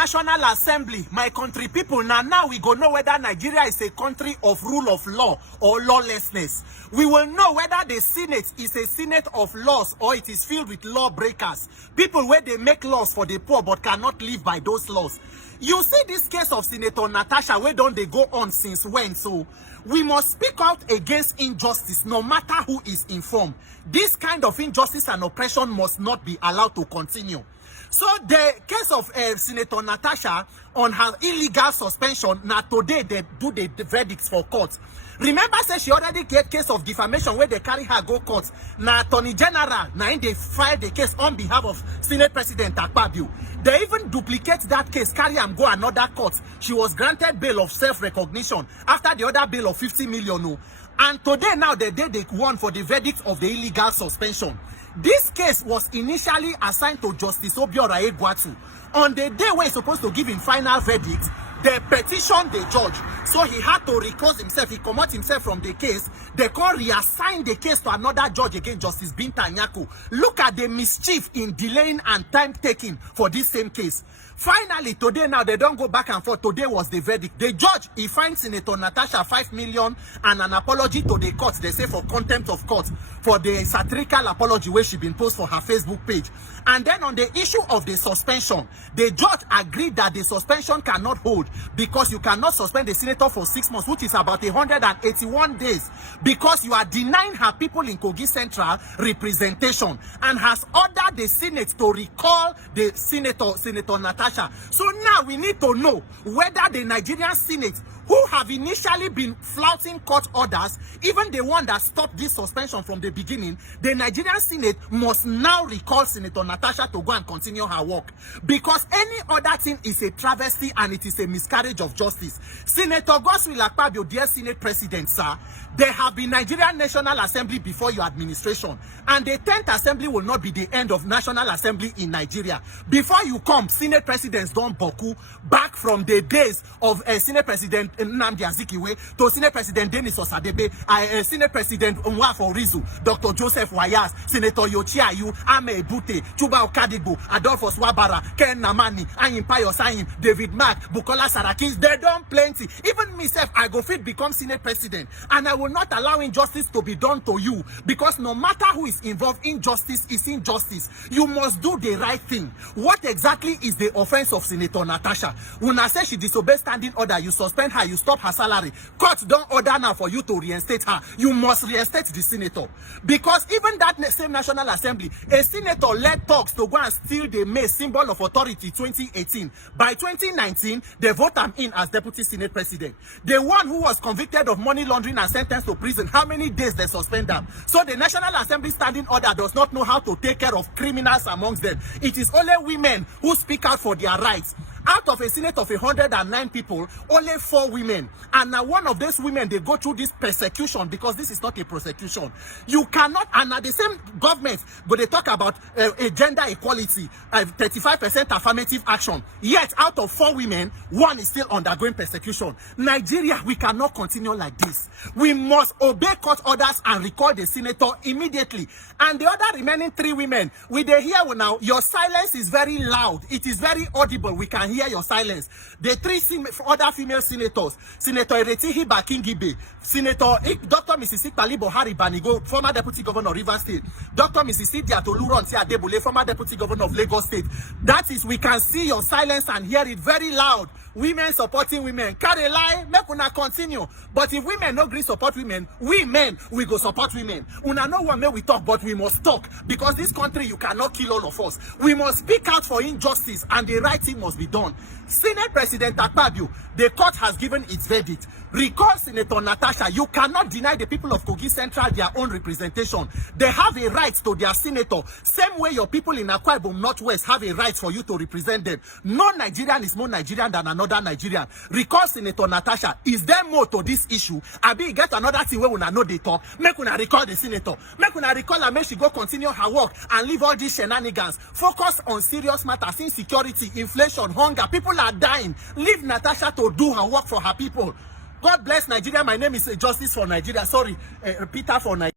National Assembly, my country people, now we go know whether Nigeria is a country of rule of law or lawlessness. We will know whether the Senate is a Senate of laws or it is filled with lawbreakers. People where they make laws for the poor but cannot live by those laws. You see this case of Senator Natasha, where don't they go on since when? So we must speak out against injustice no matter who is informed. This kind of injustice and oppression must not be allowed to continue. So the case of Senator Natasha on her illegal suspension, now today they do the verdicts for court. Remember, say she already get case of defamation where they carry her go court. Now Attorney General, now they filed the case on behalf of Senate President Akpabio. They even duplicate that case, carry and go another court. She was granted bail of self-recognition after the other bail of 50 million. And today now they won for the verdict of the illegal suspension. This case was initially assigned to Justice Obiora Egwatu. On the day where he's supposed to give him final verdict, they petitioned the judge. So he had to recuse himself. He commit himself from the case. They can reassign the case to another judge again, Justice Binta Nyako. Look at the mischief in delaying and time taking for this same case. Finally, today now, they don't go back and forth. Today was the verdict. The judge, he finds Senator Natasha 5 million and an apology to the court. They say for contempt of court for the satirical apology where she been posted for her Facebook page. And then on the issue of the suspension, the judge agreed that the suspension cannot hold because you cannot suspend the senator for 6 months, which is about 181 days, because you are denying her people in Kogi Central representation, and has ordered the Senate to recall the Senator Natasha. So now we need to know whether the Nigerian Senate, who have initially been flouting court orders, even the one that stopped this suspension from the beginning, the Nigerian Senate must now recall Senator Natasha to go and continue her work. Because any other thing is a travesty and it is a miscarriage of justice. Senator Godswill Akpabio, dear Senate President, sir, there have been Nigerian National Assembly before your administration. And the 10th Assembly will not be the end of National Assembly in Nigeria. Before you come, Senate Presidents don't boku back from the days of Senate President Nnamdi Azikiwe to Senate President Denis Osadebe, Senate President Nwafo Rizu, Dr. Joseph Wayas, Senator Yochi Ayu, Ame Ebute, Chuba Okadigbo, Adolphus Wabara, Ken Namani, Ayim Payo Sayim, David Mark, Bukola Saraki. They done plenty. Even myself, I go fit become Senate President, and I will not allow injustice to be done to you, because no matter who is involved, injustice is injustice. You must do the right thing. What exactly is the offense of Senator Natasha? When I say she disobeyed standing order, you suspend her, you stop her salary. Court don't order now for you to reinstate her. You must reinstate the senator. Because even that same National Assembly, a senator led talks to go and steal the maize, symbol of authority, 2018. By 2019, they vote him in as Deputy Senate President. The one who was convicted of money laundering and sentenced to prison, how many days they suspend them? So the National Assembly standing order does not know how to take care of criminals amongst them. It is only women who speak out for their rights. Out of a Senate of 109 people, only 4 women. And now one of those women, they go through this persecution, because this is not a prosecution. You cannot, and at the same government, but they talk about gender equality, 35% affirmative action. Yet, out of 4 women, 1 is still undergoing persecution. Nigeria, we cannot continue like this. We must obey court orders and recall the senator immediately. And the other remaining 3 women, we they hear now, your silence is very loud. It is very audible. We can hear your silence. The 3 other female senators, Senator Eretihi Bakingibe, Senator Dr. Mrs. Ikpali Bohari Banigo, former Deputy Governor of Rivers State, Dr. Mrs. Sidia Toluronti Adebule, former Deputy Governor of Lagos State. That is, we can see your silence and hear it very loud. Women supporting women. Carry lie, make una continue. But if women no agree support women, we men, we go support women. Una no one may we talk, but we must talk. Because this country, you cannot kill all of us. We must speak out for injustice, and the right thing must be done. Senate President Akpabio, the court has given its verdict. Recall Senator Natasha. You cannot deny the people of Kogi Central their own representation. They have a right to their senator. Same way your people in Akwa Ibom Northwest have a right for you to represent them. No Nigerian is more Nigerian than another Nigerian. Recall Senator Natasha. Is there more to this issue? Abi get another thing where una know they talk. Make una recall the senator. Make una recall and make she go continue her work and leave all these shenanigans. Focus on serious matters, insecurity, inflation, hunger. People are dying. Leave Natasha to do her work for her people. God bless Nigeria. My name is Justice for Nigeria. Sorry, Peter for Nigeria.